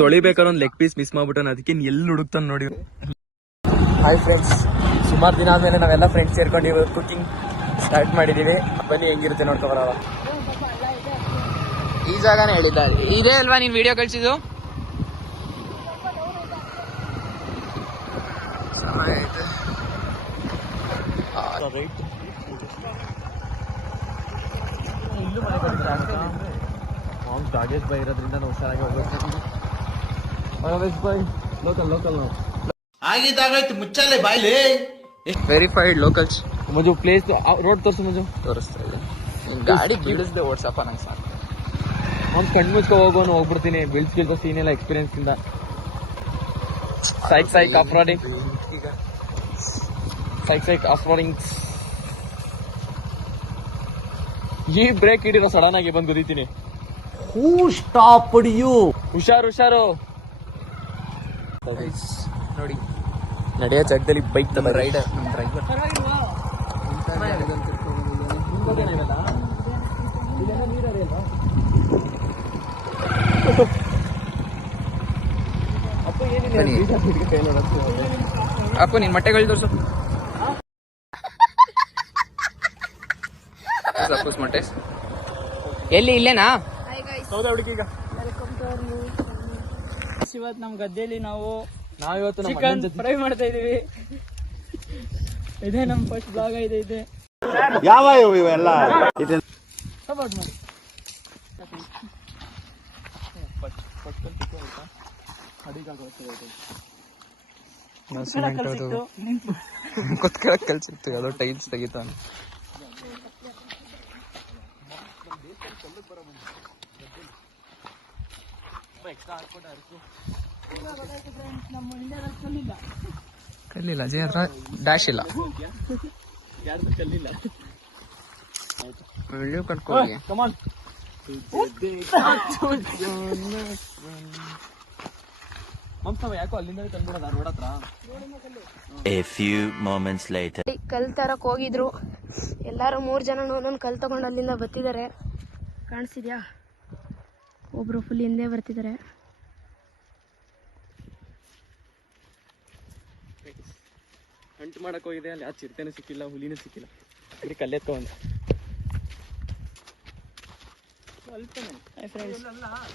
ತೊಳಿಬೇಕಾದ್ರೆ ಒಂದು leg piece miss ಮಾಡ್ಬಿಟ್ಟು ಅದಕ್ಕೆ ಎಲ್ಲಿ ಹುಡುಕ್ತಾನೆ ನೋಡಿ. ಹಾಯ್ ಫ್ರೆಂಡ್ಸ್, ಸುಮಾರು ದಿನ ಆದ್ಮೇಲೆ ನಾವೆಲ್ಲ ಫ್ರೆಂಡ್ಸ್ ಸೇರ್ಕೊಂಡು ಇವಾಗ ಕುಕಿಂಗ್ ಸ್ಟಾರ್ಟ್ ಮಾಡಿದೀವಿ. ಬನ್ನಿ ಹೆಂಗಿರುತ್ತೆ ನೋಡ್ಕೊಬರಲ್ಲ. ಈ ಜಾಗನೇ ಹೇಳಿದ್ದ ಇದೇ ಅಲ್ವಾ ನೀನ್ ವಿಡಿಯೋ ಕಳ್ಸಿದ್ದು? ಜಾಗೇಶ್ ಬಾಯ್ ಇರೋದ್ರಿಂದ ನಾವು ಹುಷಾರಾಗಿ ಹೋಗ್ಬೇಕು. ಲೋಕಲ್ ಆಗಿದ್ದಾಗಾಯ್ತು, ಮುಚ್ಚಲ್ಲೇ ಬಾಯ್ಲಿ. Verified locals. Manju place road ತೋರಿಸು. ಮಂಜು ತೋರಿಸ್ತಾ ಇದೆ. ಗಾಡಿ ಬೀಳಿಸ್ದೆ ಓಡ್ಸಪ್ಪ ನಂಗೆ ಸಾಕು. ಅವ್ನು ಕಣ್ಣು ಮುಚ್ಕೊ ಹೋಗೋನು ಹೋಗ್ಬಿಡ್ತೀನಿ. ಬೀಳ್ಸ್ಕಿಲ್ದ ಸೀನ್ ಎಲ್ಲ ಎಕ್ಸ್ಪೀರಿಯನ್ಸ್ ಇಂದ. ಸೈಕ್ ಆಫ್ ರೋಡಿಂಗ್ ಈ ಬ್ರೇಕ್ ಹಿಡಿರೋ ಸಡನ್ ಆಗಿ ಬಂದು ಗುದಿತೀನಿ. ಹುಷಾರು ನೋಡಿ ನಡೆಯೋ ಜಾಗದಲ್ಲಿ ಬೈಕ್ ತಮ್ಮ ರೈಡರ್, ನಮ್ಮ ಡ್ರೈವರ್. ಅಪ್ಪ ನಿನ್ ಮೊಟ್ಟೆಗಳು ತೋರ್ಸು. ಸಪೋಸ್ ಮೊಟ್ಟೆ ಎಲ್ಲಿ? ಇಲ್ಲೇನಾ? ಇವತ್ತು ನಮ್ಮ ಗದ್ದೆಯಲ್ಲಿ ನಾವು ಇವತ್ತು ಚಿಕನ್ ಫ್ರೈ ಮಾಡ್ತಾ ಇದೀವಿ. ಇದೇ ನಮ್ಮ ಫಸ್ಟ್ ಬ್ಲಾಗ್ ಇದೆ. ಯಾವ ಇವೆಲ್ಲ ಸಪೋರ್ಟ್ ಮಾಡಿ. ಕುತ್ಕೊಳ್ಳೋಕೆ ಕಲ್ಸಿತ್ತು, ಯಾವುದೋ ಟೈಲ್ಸ್ ತೆಗಿತಾನೆ. ಕಲ್ಲಿಲ್ಲ ಅಜಯ್ ಹತ್ರ ಡ್ಯಾಶ್ ಇಲ್ಲ. ವಿಡಿಯೋ ಕಟ್ಕೊಳ್ಳಿ. ಯಾಕೋ ಅಲ್ಲಿಂದ ತಂದ್ಬಿಡೋದ ರೋಡ್ ಹತ್ರ. ಕಲ್ ತರಕ್ ಹೋಗಿದ್ರು ಎಲ್ಲಾರು. 3 ಜನ ಒಂದೊಂದು ಕಲ್ ತಗೊಂಡು ಅಲ್ಲಿಂದ ಬರ್ತಿದ್ದಾರೆ. ಕಾಣಿಸಿದ್ಯಾ? ಒಬ್ರು ಫುಲ್ ಹಿಂದೆ ಬರ್ತಿದ್ದಾರೆ. ಹಂಟ್ ಮಾಡಕ್ ಹೋಗಿದೆ. ಅಲ್ಲಿ ಯಾವ ಚಿರತೆನೂ ಸಿಕ್ಕಿಲ್ಲ, ಹುಲಿನೂ ಸಿಕ್ಕಿಲ್ಲ. ಬರೀ ಕಲ್ಲೆ ತಗೊಂಡು.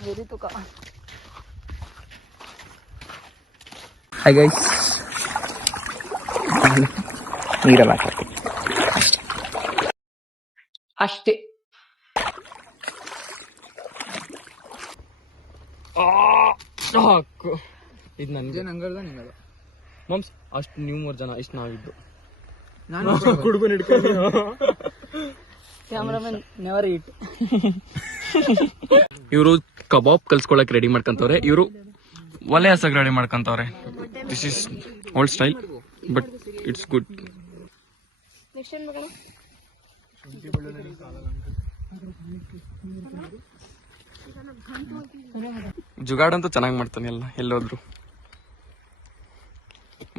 ವೆರಿ ತುಕ. ಹಾಯ್ ಗೈಸ್, ನೀರಲ್ಲ ಅಷ್ಟೇ. ಇದು ನನ್ಗೆ ನಂಗಲ್ದ ನಿಂಗಲ್ಲ ಮಮ್ಸ್. ಅಷ್ಟು ನೀವು 3 ಜನ, ಇಷ್ಟು ನಾವಿದ್ದು. ಕುಡ್ಕೊಂಡು ಹಿಡ್ಕೊಂಡು ಕ್ಯಾಮ್ರಾಮನ್ ನೆವರ್ ಈಟ್. ಇವರು ಕಬಾಬ್ ಕಲ್ಸ್ಕೊಳಕ್ ರೆಡಿ ಮಾಡ್ಕೊಂತವ್ರೆ. ಇವರು ಒಲೆ ಹಸಕ್ ರೆಡಿ ಮಾಡ್ಕೊಂತವ್ರೆ. This is old style but it's good. Next ಏನ್ ಬೇಕಣ್ಣ? ಜುಗಾಡಂತೂ ಚೆನ್ನಾಗಿ ಮಾಡ್ತಾನೆ. ಎಲ್ಲೋದ್ರು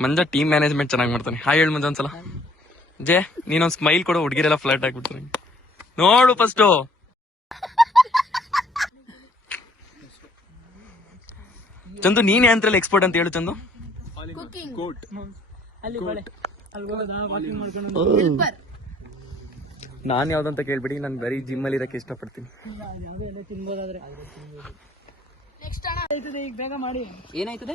ಮಂಜ ಟೀಮ್ ಮ್ಯಾನೇಜ್ಮೆಂಟ್ ಚೆನ್ನಾಗಿ ಮಾಡ್ತಾನೆ. ಹಾಯ್ ಹೇಳು ಮಂಜ ಒಂದ್ಸಲ. ಜೇ ನೀನೊಂದ್ ಸ್ಮೈಲ್ ಕೊಡು, ಹುಡುಗಿರೆಲ್ಲ ಫ್ಲರ್ಟ್ ಆಗ್ಬಿಡ್ತಾರೆ ನೋಡು. ಫಸ್ಟು ಚಂದು ನೀನ್ ಏನಂತಲ್ಲ ಎಕ್ಸ್ಪರ್ಟ್ ಅಂತ ಹೇಳು ಚಂದು. ನಾನ್ ಯಾವ್ದಂತ ಕೇಳ್ಬಿಡಿ, ನಾನು ಬರೀ ಜಿಮ್ ಅಲ್ಲಿ ಇರಕ್ಕೆ ಇಷ್ಟಪಡ್ತೀನಿ. ತಿನ್ಬೋದಾದ್ರೆ ಈಗ ಬೇಗ ಮಾಡಿ. ಏನಾಯ್ತದೆ?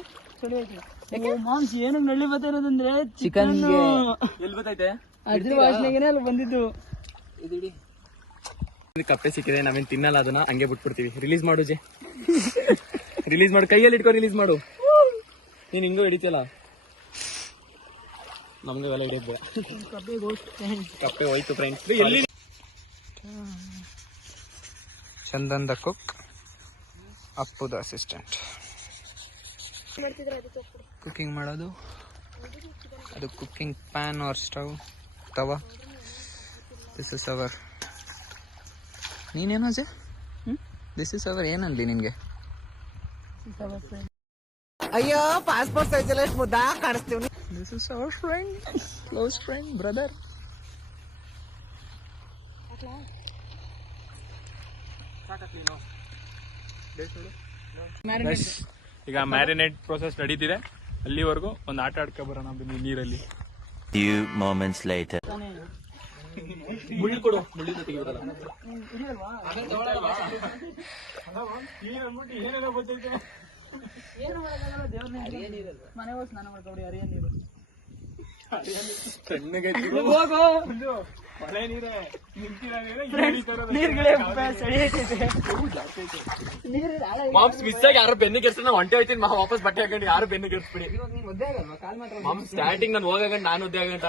ಮಾಂಸ್ ಏನಕ್ಕೆ ನಳ್ಳಿ ಬರ್ತಾ ಇರೋದಂದ್ರೆ ಚಿಕನ್ ಎಲ್ಲಿ ಗೊತ್ತೈತೆ? ಅದ್ರ ವಾಸನೆಗೆ ಅಲ್ಲಿ ಬಂದಿದ್ದು. ಕಪ್ಪೆ ಸಿಕ್ಕಿದೆ, ನಾವೇನ್ ತಿನ್ನಲ್ಲ ಅದನ್ನ, ಹಂಗೆ ಬಿಟ್ಬಿಡ್ತೀವಿ. ರಿಲೀಸ್ ಮಾಡು ಜೆ, ರಿಲೀಸ್ ಮಾಡು. ಕೈಯಲ್ಲಿ ಇಟ್ಕೋ, ರಿಲೀಸ್ ಮಾಡು. ನೀನ್ ಹಿಂಗೂ ಹಿಡಿತಿಯಲ್ಲ, ನಮ್ಗೆ ಎಲ್ಲ ಹಿಡಿಯಕ್ ಬೇಡ. ಕಪ್ಪೆ ಹೋಯ್ತು ಫ್ರೆಂಡ್ಸ್. ಎಲ್ಲಿ Chandan the cook, Appu the assistant. Cooking ಮಾಡೋದು. ಅದು cooking pan or stove, tawa. This is our. ನೀನೇನು ಅಜಯ್? ದಿಸ್ ಇಸ್ ಅವರ್ ಏನನ್ಲಿ ನಿನ್ಗೆ? ಅಯ್ಯೋ ಪಾಸ್ಪೋರ್ಟ್ ಸೈಜ್ ಎಷ್ಟು ಮುದ್ದ ಕಾಣಿಸ್ತೀವಿ. This is our friend, close friend, brother. ಈಗ ಮ್ಯಾರಿನೇಟ್ ಪ್ರೋಸೆಸ್ ನಡೀತಿದೆ. ಅಲ್ಲಿವರೆಗೂ ಒಂದು ಆಟ ಆಡ್ಕೊ ಬರೋಣ ಬನ್ನಿ ನೀರಲ್ಲಿ. Few moments later. Moms miss ಆಗಿ ಯಾರು ಬೆನ್ನಿಗೆ ಎರ್ಸ ನಾನು ಹೊಂಟೆ ಹೋಯ್ತೀನಿ ವಾಪಸ್ ಬಟ್ಟೆ ಹಾಕೊಂಡು ಯಾರು ಬೆನ್ನಿಗೆ ಎರ್ಸ್ಬಿಡಿ. ಮಾಮ್ ಸ್ಟಾರ್ಟಿಂಗ್ ನಾನು ಹೋಗಂಟ ನಾನು ಒದ್ದೆ ಆಗಂಟ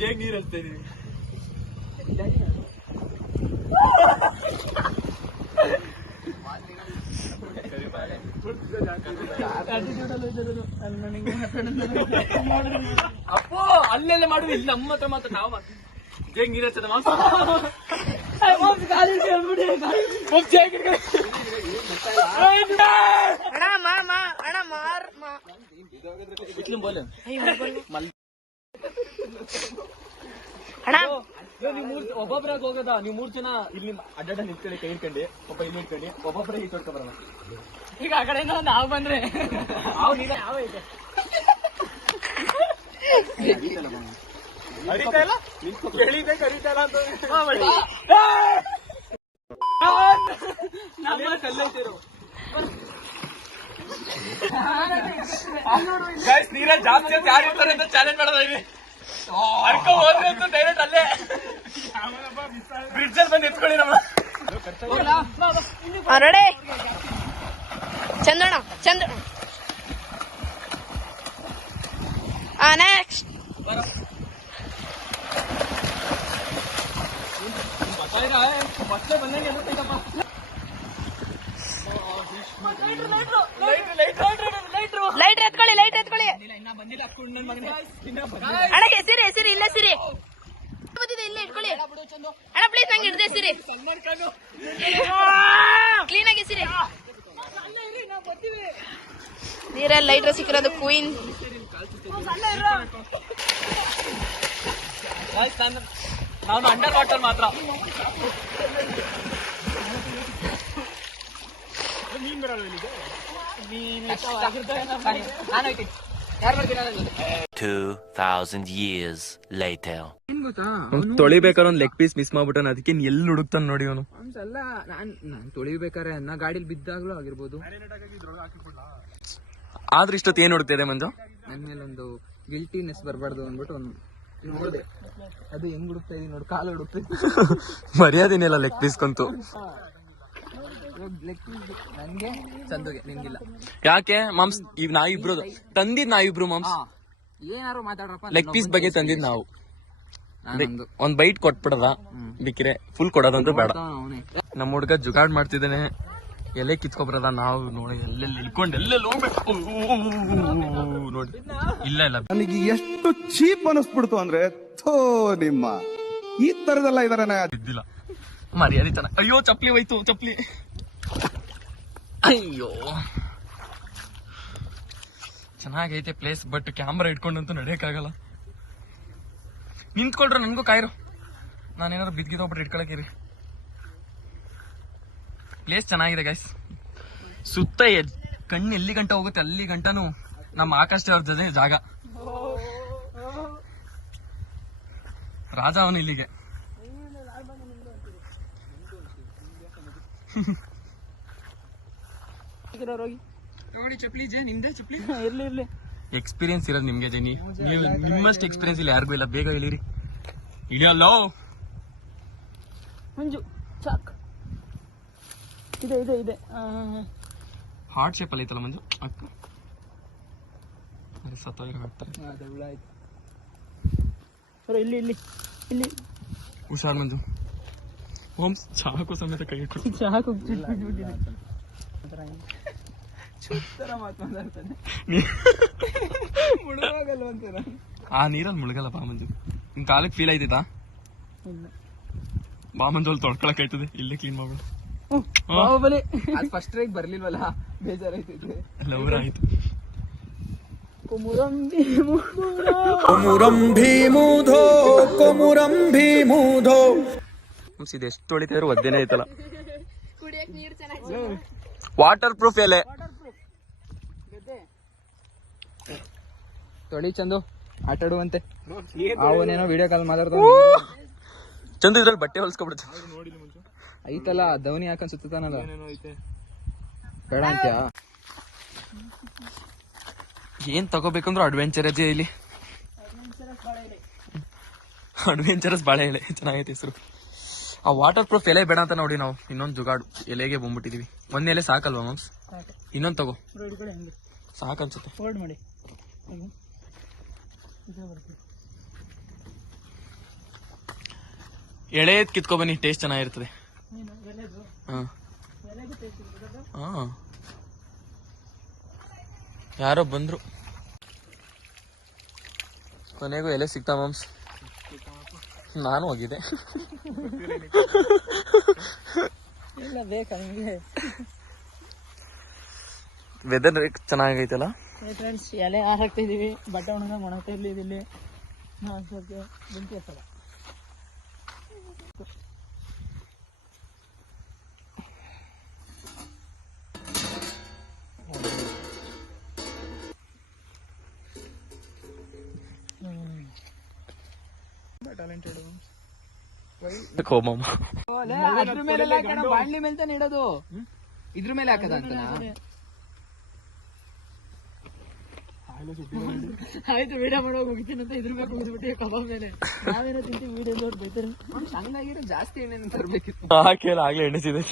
ಜೇಗ್ ನೀರ್ ಹಚ್ತಾ ಇದೀವಿ. ಅಪ್ಪೋ ಅಲ್ಲೆಲ್ಲ ಮಾಡುದು ಇಲ್ಲಿ ನಮ್ಮ ಹತ್ರ ಮಾತ್ರ ನಾವು ಜೇಗ್ ನೀರ್ ಹಚ್ಚದ ಮಾಂಸ ಒಬ್ಬೊಬ್ರಾಗ ಹೋಗದ. ನೀವು 3 ಜನ ಇಲ್ಲಿ ಅಡ್ಡಾಡ ನಿಂತ್ಕೊಳ್ಳಿ, ಕೈ ಇಟ್ಕೊಂಡಿ, ಒಬ್ಬ ಇಲ್ಲಿ ಇಟ್ಕೊಂಡಿ, ಒಬ್ಬೊಬ್ಬರೇ ಈ ತೊಡ್ಕೊ ಬರೋಣ. ಈಗ ಆ ಕಡೆಯಿಂದ ನಾವು ಬಂದ್ರೆ ನೀರಲ್ಲಿ ಜಾಸ್ತಿ ಅಂತ ಯಾರು ಇರ್ತಾರೆ ಅಂತ ಚಾಲೆಂಜ್ ಮಾಡೋದ ಇಲ್ಲಿ. ಅರ್ಕೊ ಹೋದ್ರೆ ಅಂತ ಡೈರೆಕ್ಟ್ ಅಲ್ಲೇ ಬ್ರಿಡ್ಜ್ ಅಲ್ಲಿ ಬಂದು ಎತ್ಕೊಳ್ಳಿ ನಮ್ಮ ರೆಡಿ ಚಂದ್ರಣ್ಣ ನೆಕ್ಸ್ಟ್ ಮತ್ತೆ ಬಂದಂಗೆ ಲೈಟ್ ಎತ್ಕೊಳ್ಳಿ ಅಣ್ಣ ಹೆಸಿರಿ ಇಲ್ಲ ಸಿರಿ ಬಂದಿದೆ ಇಲ್ಲೇ ಇಟ್ಕೊಳ್ಳಿ ಅಣ್ಣ ಪ್ಲೀಸ್ ನಂಗೆ ಹಿಡ್ದೆ ಸಿರಿ ಕ್ಲೀನ್ ಆಗಿ ಸಿರಿ ನೀರಲ್ಲಿ ಲೈಟ್ರ್ ಸಿಕ್ಕಿರೋದು ಕ್ವೀನ್. ನಾನು ಅಂಡರ್ ವಾಟರ್ ಮಾತ್ರ. ನಾನು 2000 years later. ತೊಳಿಬೇಕಾದ್ರೆ ಒಂದು ಲೆಗ್ ಪೀಸ್ ಮಿಸ್ ಮಾಡ್ಬಿಟ್ಟಾನ, ಅದಕ್ಕೆ ಎಲ್ಲಿ ಹುಡುಕ್ತಾನ ನೋಡಿ ಅವನು. ಅಲ್ಲ ನಾನ್ ತೊಳಿಬೇಕಾರೆ ನಾ ಗಾಡಿಲಿ ಬಿದ್ದಾಗ್ಲೂ ಆಗಿರ್ಬೋದು. ಆದ್ರೆ ಇಷ್ಟೊತ್ತು ಏನ್ ಹುಡುಕ್ತಿದೆ ಮಂಜು? ನನ್ ಮೇಲೆ ಒಂದು ಗಿಲ್ಟಿನೆಸ್ ಬರ್ಬಾರ್ದು ಅಂದ್ಬಿಟ್ಟು ಒಂದು ನೋಡಿದೆ. ಅದು ಹೆಂಗ್ ಹುಡುಕ್ತಾ ಇದೀನಿ ನೋಡಿ, ಕಾಲು ಹುಡುಕ್ತಾ ಮರ್ಯಾದೆನಿಲ್ಲ ಲೆಗ್ ಪೀಸ್ಕಂತೂ. ಲೆಗ್ ಪೀಸ್ ನಂಗೆ ಚಂದುಗೆ ನಿನ್ಗಿಲ್ಲ. ಯಾಕೆ ಮಾಮ್ಸ್ ನಾವಿಬ್ರು ತಂದಿದ್ ನಾವಿಬ್ರು ಮಾಮ್ಸ್ ಏನಾರು ಮಾತಾಡ್ರಪ್ಪ. ಲೆಗ್ ಪೀಸ್ ಬಗ್ಗೆ ತಂದಿದ್ ನಾವು. ಒಂದ್ ಬೈಟ್ ಕೊಟ್ಬಿಡದ ಬಿಕ್ರೆ ಫುಲ್ ಕೊಡೋದಂತೂ ಬೇಡ. ನಮ್ಮ ಹುಡ್ಗ ಜುಗಾಡ್ ಮಾಡ್ತಿದ್ದಾನೆ, ಎಲೆ ಕಿತ್ಕೊಬರದ. ನಾವು ನೋಡಿ ಎಲ್ಲೆಲ್ಲಿ ಇಳ್ಕೊಂಡು ಎಲ್ಲೆಲ್ಲಿ ಹೋಗ್ಬೇಕು ನೋಡಿ. ಇಲ್ಲ ನನಗೆ ಎಷ್ಟು ಚೀಪ್ ಅನಿಸ್ಬಿಡ್ತು ಅಂದ್ರೆ ಥೋ ನಿಮ್ಮ ಈ ತರದೆಲ್ಲ ಇದಾರೆ ಇದ್ದಿಲ್ಲ ಮರ್ಯಾದೆ ಚೆನ್ನಾಗಿ. ಅಯ್ಯೋ ಚಪ್ಲಿ ಹೋಯ್ತು ಚಪ್ಲಿ. ಅಯ್ಯೋ ಚೆನ್ನಾಗೈತೆ ಪ್ಲೇಸ್, ಬಟ್ ಕ್ಯಾಮ್ರಾ ಇಟ್ಕೊಂಡಂತೂ ನಡೆಯಕ್ಕಾಗಲ್ಲ. ನಿಂತ್ಕೊಳ್ರ ನನ್ಗೂ ಕಾಯಿರು, ನಾನೇನಾದ್ರು ಬಿದ್ಗಿದೋಗ್ಬಿಟ್ಟು ಇಟ್ಕೊಳಕಿರಿ. ಪ್ಲೇಸ್ ಚೆನ್ನಾಗಿದೆ ಗೈಸ್. ಸುತ್ತ ಕಣ್ಣು ಎಲ್ಲಿ ಗಂಟ ಹೋಗುತ್ತೆ ಅಲ್ಲಿ ಗಂಟನು ನಮ್ಮ ಆಕಾಶ ಅವ್ರ ಜೊತೆ ಜಾಗ. ರಾಜ ಅವನು ಇಲ್ಲಿಗೆ. ನೋಡಿ ಚಪ್ಲಿ ಜೆ ನಿಮ್ದೇ ಚಪ್ಲಿ ಇರ್ಲಿ. ಎಕ್ಸ್ಪೀರಿಯನ್ಸ್ ಇರೋದು ನಿಮ್ಗೆ ಜನಿ, ನೀವು ನಿಮ್ಮಷ್ಟು ಎಕ್ಸ್ಪೀರಿಯನ್ಸ್ ಇಲ್ಲ ಯಾರಿಗೂ ಇಲ್ಲ. ಬೇಗ ಇಳಿರಿ. ಇಳಿಯಲ್ಲ ಮಂಜು ಚಾಕ್ ಇದೆ ಹಾರ್ಟ್ ಶೇಪ್ ಅಲ್ಲಿ ಐತಲ್ಲ ಮಂಜು ಅಕ್ಕ. ಸತ್ತೋಗಿರೋ ಹಾಕ್ತಾರೆ. ಇಲ್ಲಿ ಹುಷಾರ್ ಮಂಜು. ಓಂ ಚಾಕು ಸಮೇತ ಕೈ ಇಟ್ಟು ಚಾಕು ಆ ನೀರಲ್ಲಿ ಮುಳುಗಲ್ಲ ಬಾ ಮಂಜು. ನಿಮ್ ಕಾಲಕ್ಕೆ ಫೀಲ್ ಆಯ್ತೈತಾ? ಬಾ ಮಂಜು ಅಲ್ಲಿ ತೊಳ್ಕೊಳಕ್ ಆಯ್ತದೆ, ಇಲ್ಲೇ ಕ್ಲೀನ್ ಮಾಡ್ಬಿಡು. ಬಾಹುಬಲಿ ಅದು ಫಸ್ಟ್ ಟ್ರೈಕ್ ಬರ್ಲಿಲ್ವಲ್ಲ, ಬೇಜಾರಾಯ್ತಿದೆ. ಲವರ್ ಆಯ್ತು. ಇದು ಎಷ್ಟು ಹೊಡಿತಿದ್ರು ಒದ್ದೇನೆ ಐತಲ್ಲ. ವಾಟರ್ ಪ್ರೂಫ್ ಎಲೆ ತೊಳಿ ಚಂದು ಆಟಾಡುವಂತೆ. ಅವನೇನೋ ವಿಡಿಯೋ ಕಾಲ್ ಮಾತಾಡ್ತಾವ. ಚಂದ ಇದ್ರಲ್ಲಿ ಬಟ್ಟೆ ಹೊಲ್ಸ್ಕೊಬಿಡ್ತು. ಐತಲ್ಲ ಧವನಿ ಹಾಕೊಂಡ್ ಸುತ್ತಾನಲ್ಲ, ಬೇಡ ಅಂತ್ಯಾ? ಏನ್ ತಗೋಬೇಕಂದ್ರು ಅಡ್ವೆಂಚರಸ್ ಇಲ್ಲಿ. ಅಡ್ವೆಂಚರಸ್ ಬಾಳೆ ಎಲೆ ಚೆನ್ನಾಗೈತೆ ಹೆಸರು. ಆ ವಾಟರ್ ಪ್ರೂಫ್ ಎಲೆ ಬೇಡ ಅಂತ ನೋಡಿ ನಾವು ಇನ್ನೊಂದು ಜುಗಾಡು ಎಲೆಗೆ ಬಂದ್ಬಿಟ್ಟಿದೀವಿ. ಒಂದ್ ಎಲೆ ಸಾಕಲ್ವಾ ಮಾಮ್ಸ್? ಇನ್ನೊಂದ್ ತಗೋ, ಸಾಕನ್ಸುತ್ತೆ. ಎಳೆದ್ ಕಿತ್ಕೊ ಬನ್ನಿ, ಟೇಸ್ಟ್ ಚೆನ್ನಾಗಿರ್ತದೆ. ಹಾ, ಯಾರೋ ಬಂದ್ರು. ಕೊನೆಗೂ ಎಲೆ ಸಿಗ್ತಾ ಮಾಮ್ಸ್. ನಾನು ಹೋಗಿದ್ದೆ. ವೆದರ್ ಚೆನ್ನಾಗೈತಲ್ಲ ಫ್ರೆಂಡ್ಸ್. ಎಲೆ ಹಾಕ್ತಿದೀವಿ, ಬಟ್ಟೆ ಒಣಗ್ತಾ ಇರ್ಲಿ ಇಲ್ಲಿ ಬೆಂಕಿ ಹತ್ತಲ್ಲ. ಅದ್ರ ಮೇಲೆ ಬಾಣ್ಲಿ ಮೇಲೆ ತಾನೆ ಇಡೋದು, ಇದ್ರ ಮೇಲೆ ಹಾಕದ ಅಂತ. ಆಯ್ತು, ವಿಡಿಯೋ ಮಾಡೋಗಿ ಹೋಗ್ತೀನಿ ಅಂತ ಇದ್ರ ಮೇಲೆ ಹೋಗ್ಬಿಟ್ಟು ಕಬಾಬ್ ಮೇಲೆ ನಾವೇನೋ ತಿಂತೀವಿ. ವಿಡಿಯೋ ನೋಡಿ ಬೈತಾರೆ. ಚೆನ್ನಾಗಿರೋ ಜಾಸ್ತಿ ಎಣ್ಣೆ ತರಬೇಕಿತ್ತು. ಆಗ್ಲೇ ಎಣಿಸಿದೆ.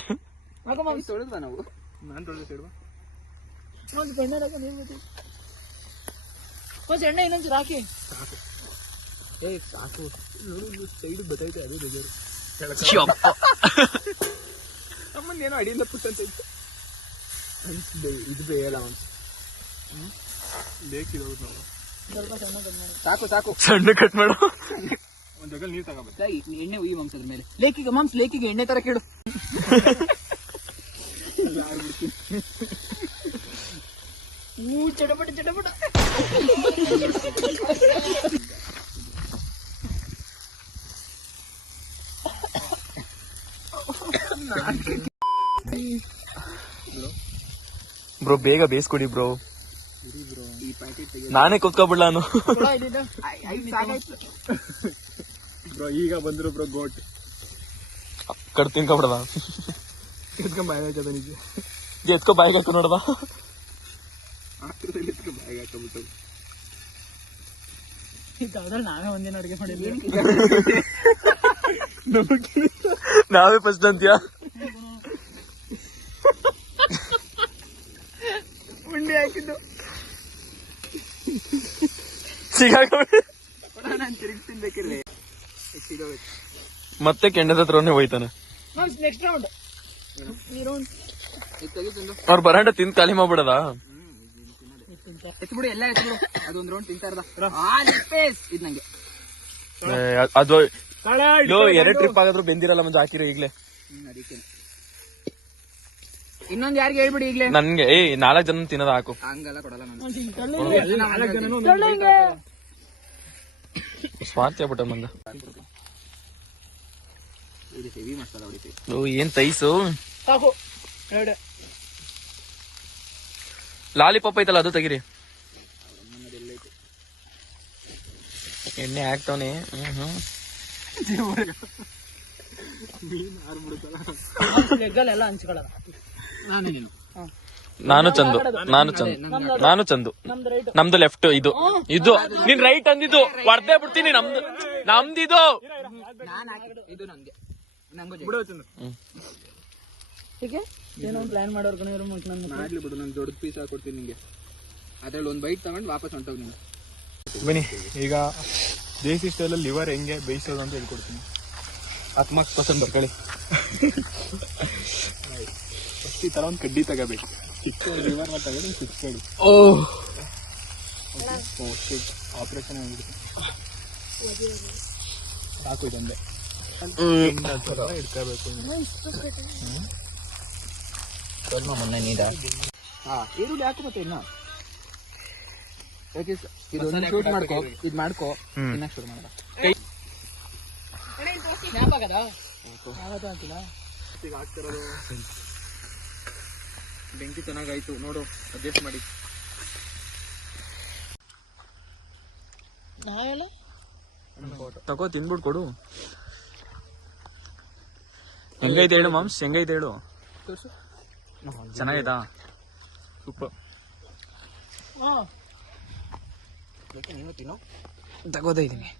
ತೊಳೆದ್ವಾ ನಾವು? ನಾನು ತೊಳೆದಿಡ್ವಾ ಒಂದು ಬೆಣ್ಣೆ ಹಾಕ, ನೀರು ಗೊತ್ತಿ ಒಂದು ಎಣ್ಣೆ ಇನ್ನೊಂಚೂರು ಹಾಕಿ. ಸಾಕು, ಸೈಡ್ ಬತ್ತೈತೆ, ಅದು ಬೇಜಾರು. ಅಮ್ಮನ್ ಏನೋ ಅಡಿಯಿಂದ ಪುಟ್ಟಂತ ಇದು ಬೇಯಲ್ಲ. ಸ್ವಲ್ಪ ಸಣ್ಣ ಕಟ್ ಮಾಡಿ. ಸಾಕು ಸಾಕು, ಸಣ್ಣ ಕಟ್ ಮಾಡು. ಒಂದ್ ಜಗಲ್ ನೀರ್ ತಗೋಬೇಕು. ಎಣ್ಣೆ ಉಯಿ ಮಾಂಸದ ಮೇಲೆ. ಲೇಕಿಗೆ ಮಾಂಸ, ಲೇಕಿಗೆ ಎಣ್ಣೆ ತರ ಕೇಳು. ಚಟಪಟ ಚಟಪಟ. ಬ್ರೋ ಬೇಗ ಬೇಯಿಸ್ಕೊಡಿ ಬ್ರೋ. ನಾನೇ ಕುತ್ಕೊಬಿಡ್ಲ ನಾನು. ಬ್ರೋ ಈಗ ಬಂದ್ರು ಬ್ರೋ ಗೋಟ್ ಕಡ್ ತಿನ್ಕೊಬಿಡದ, ಎತ್ಕೊಂಡ್ ಬಾಯಿಗೆ ಹಾಕದ. ನಿಜ ಎತ್ಕೊ ಬಾಯಿಗೆ ಹಾಕೋ ನೋಡದ. ಬಾಯಿಗೆ ಹಾಕಬಿಟ್ಟು ಅದ್ರಲ್ಲಿ ನಾವೇ ಒಂದಿನ ಅಡುಗೆ ಮಾಡಿದ್ವಿ. ನಾವೇ ಫಸ್ಟ್ ಅಂತ್ಯಾ? ಉಂಡೆ ಹಾಕಿದ್ದು ನಾನು ತಿರುಗಿ ತಿನ್ಬೇಕಿರ್ಲಿ. ಮತ್ತೆ ಕೆಂಡದ ಹತ್ರನೇ ಹೋಯ್ತಾನೆ. ನೆಕ್ಸ್ಟ್ ರೌಂಡ್ ಅವ್ರ ಬರಾಂಡ ತಿಂದ್ ಖಾಲಿ ಮಾಡ್ಬಿಡದ. ಎತ್ಬಿಡು, ಎಲ್ಲ ಎತ್ಬಿಡು. ಅದೊಂದ್ ರೌಂಡ್ ತಿಂತಾರದ ಇದ್ ನಂಗೆ. ಅದು ಎರಡ್ ಟ್ರಿಪ್ ಆಗಿದ್ರು ಬೆಂದಿರಲ್ಲ ಮಂಜು, ಹಾಕಿರೋ ಈಗ್ಲೇ. ಅದಕ್ಕೆ ಇನ್ನೊಂದ್ ಯಾರಿಗೆ ಹೇಳ್ಬಿಡಿ ಈಗ್ಲೇ. ನನ್ಗೆ 4 ಜನ ತಿನ್ನೋದು ಹಾಕು. ಹಂಗೆಲ್ಲ ಕೊಡಲ್ಲ ನಾನು. ಸ್ವಾರ್ಥಿ ಆಗ್ಬಿಟ್ಟ ಮಂದ. ಹೆವಿ ಮಸಾಲ ಹೊಡಿತೀವಿ. ಏನ್ ತೈಸು. ಸಾಕು ಎರಡು ಲಾಲಿಪಾಪ್ ಐತಲ್ಲ, ಅದು ತೆಗಿರಿ. ಎಣ್ಣೆ ಹಾಕ್ತವನೆ. ಲೆಗ್ಗಲ್ಲೆಲ್ಲ ಹಂಚ್ಕೊಳ್ಳಲ್ಲ. ನಾನು ಚಂದು, ನಾನು ಚಂದು. ನಮ್ದು ಲೆಫ್ಟ್, ಇದು ನೀನ್ ರೈಟ್ ಅಂದಿದ್ದು ಹೊಡ್ದೇ ಬಿಡ್ತೀನಿ. ನಮ್ದಿದು. ಇದು ನಂಗೆ, ಹೀಗೆ ಏನೋ ಪ್ಲಾನ್ ಮಾಡೋರ್ಗು ಮಾಡ್ಲಿ ಬಿಡು. ನಾನು ದೊಡ್ಡ ಪೀಸ್ ಹಾಕೊಡ್ತೀನಿ ನಿಂಗೆ. ಅದ್ರಲ್ಲಿ ಒಂದ್ ಬೈಟ್ ತಗೊಂಡು ವಾಪಸ್ ಹೊಂಟೋಗಿ ನೀನು. ಬನ್ನಿ, ಈಗ ದೇಸಿ ಸ್ಟೈಲಲ್ಲಿ ಲಿವರ್ ಹೆಂಗೆ ಬೇಯಿಸೋದು ಅಂತ ಹೇಳ್ಕೊಡ್ತೀನಿ. ಆತ್ಮಕ್ ಪಸಂದ್ ಬರ್ಕೊಳ್ಳಿ. ಫಸ್ಟ್ ಈ ತರ ಒಂದು ಕಡ್ಡಿ ತಗೋಬೇಕು. ಚಿಕ್ಕ ಲಿವರ್ನ ತಗೊಂಡು ಸಿಕ್ಸ್ಕೊಳ್ಳಿ. ಆಪರೇಷನ್ ಆಗ್ಬಿಡುತ್ತೆ. ಸಾಕು ಇದೊಂದೇ ಇಟ್ಕೋಬೇಕು. ಮೊನ್ನೆ ನೀರ ಈರುಳ್ಳಿ ಹಾಕು ಮತ್ತೆ ಇನ್ನ ಇದೊಂದು ಶೂಟ್ ಮಾಡ್ಕೋ ಇದು ಮಾಡ್ಕೋ ಇನ್ನೂ ಶೂಟ್ ಮಾಡ ಬೆಂಕಿ ಚೆನ್ನಾಗಾಯ್ತು ನೋಡು, ಅಡ್ಜಸ್ಟ್ ಮಾಡಿ. ತಗೋ ತಿನ್ಬಿಟ್ಟು ಕೊಡು. ಹೆಂಗೈತೆ ಹೇಳು ಮಾಮ್ಸ್, ಹೆಂಗೈತೆ ಹೇಳು. ಚೆನ್ನಾಗೈತಾ? ಸೂಪರ್. ನೀನು ತಿನ್ನು. ತಗೋತಾ ಇದ್ದೀನಿ.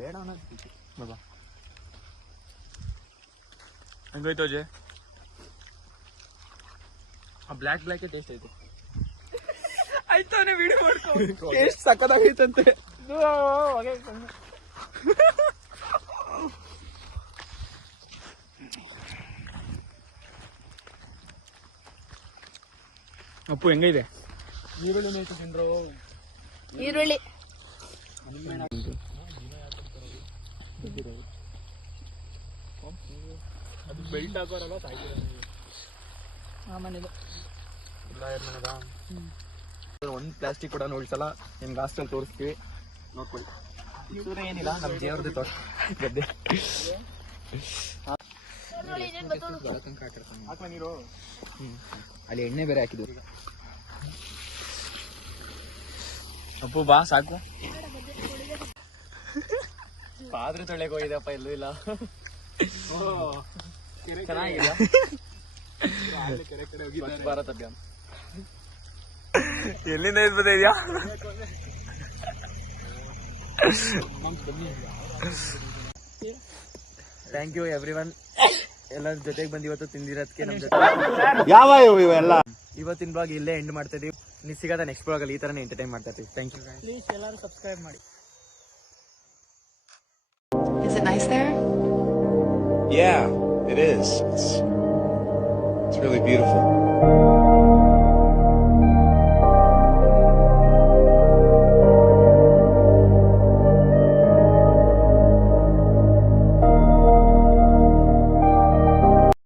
ಬೇಡ ಅನ್ನೋದು ಬಾಬಾ ಹೆಂಗೈತೆ ಅಜಯ್? ಆ ಬ್ಲ್ಯಾಕ್ ಟೇಸ್ಟ್ ಐತೆ. ಆಯ್ತಾನೆ ವಿಡಿಯೋ ಮಾಡ್ಕೊ. ಟೇಸ್ಟ್ ಸಕ್ಕದಾಗೈತಂತೆ. ಅಪ್ಪು ಹೆಂಗೈತೆ? ಈರುಳ್ಳಿ ಬೆಲ್ಟ್ ಹಾಕೋರಲ್ಲ ಒಂದ್ ಪ್ಲಾಸ್ಟಿಕ್ ಕೂಡ ಉಳಿಸಲ್ಲ. ನಿಮ್ಗೆ ಹಾಸ್ಟೆಲ್ ತೋರಿಸ್ತೀವಿ, ನೋಡ್ಕೊಳ್ಳಿ. ಏನಿಲ್ಲ, ನಮ್ ದೇವ್ರದ್ದು ತೋಟ ಗದ್ದೆ. ಅಲ್ಲಿ ಎಣ್ಣೆ ಬೇರೆ ಹಾಕಿದ್ವಿ. ಅಪ್ಪು ಬಾ ಸಾಕು. ಪಾತ್ರೆ ತೊಳೆಗೆ ಹೋಗಿದೆಪ್ಪ, ಎಲ್ಲೂ ಇಲ್ಲ. ಚೆನ್ನಾಗಿದೆಯಾ? ಸ್ವಚ್ಛ ಭಾರತ್ ಅಭಿಯಾನ ಎಲ್ಲಿಂದ ಇದೆಯಾ? ಥ್ಯಾಂಕ್ ಯು ಎವ್ರಿವನ್, ಎಲ್ಲರ ಜೊತೆಗೆ ಬಂದು ಇವತ್ತು ತಿಂದಿರೋದಕ್ಕೆ. ನಮ್ ಜೊತೆ ಯಾವ ಇವೆಲ್ಲ ಇವತ್ತಿನ ಬ್ಲಾಗ್ ಇಲ್ಲೇ ಎಂಡ್ ಮಾಡ್ತಾ ಇದೀವಿ. ನೀವು ಸಿಗೋದ ನೆಕ್ಸ್ಟ್ ಬ್ಲಾಗ್ ಅಲ್ಲಿ ಈ ತರನೇ ಎಂಟರ್ಟೈನ್ ಮಾಡ್ತಾ ಇರ್ತೀವಿ. Thank you. ಪ್ಲೀಸ್ ಎಲ್ಲರೂ ಸಬ್ಸ್ಕ್ರೈಬ್ ಮಾಡಿ. Is it nice there? Yeah, it is. It's really beautiful.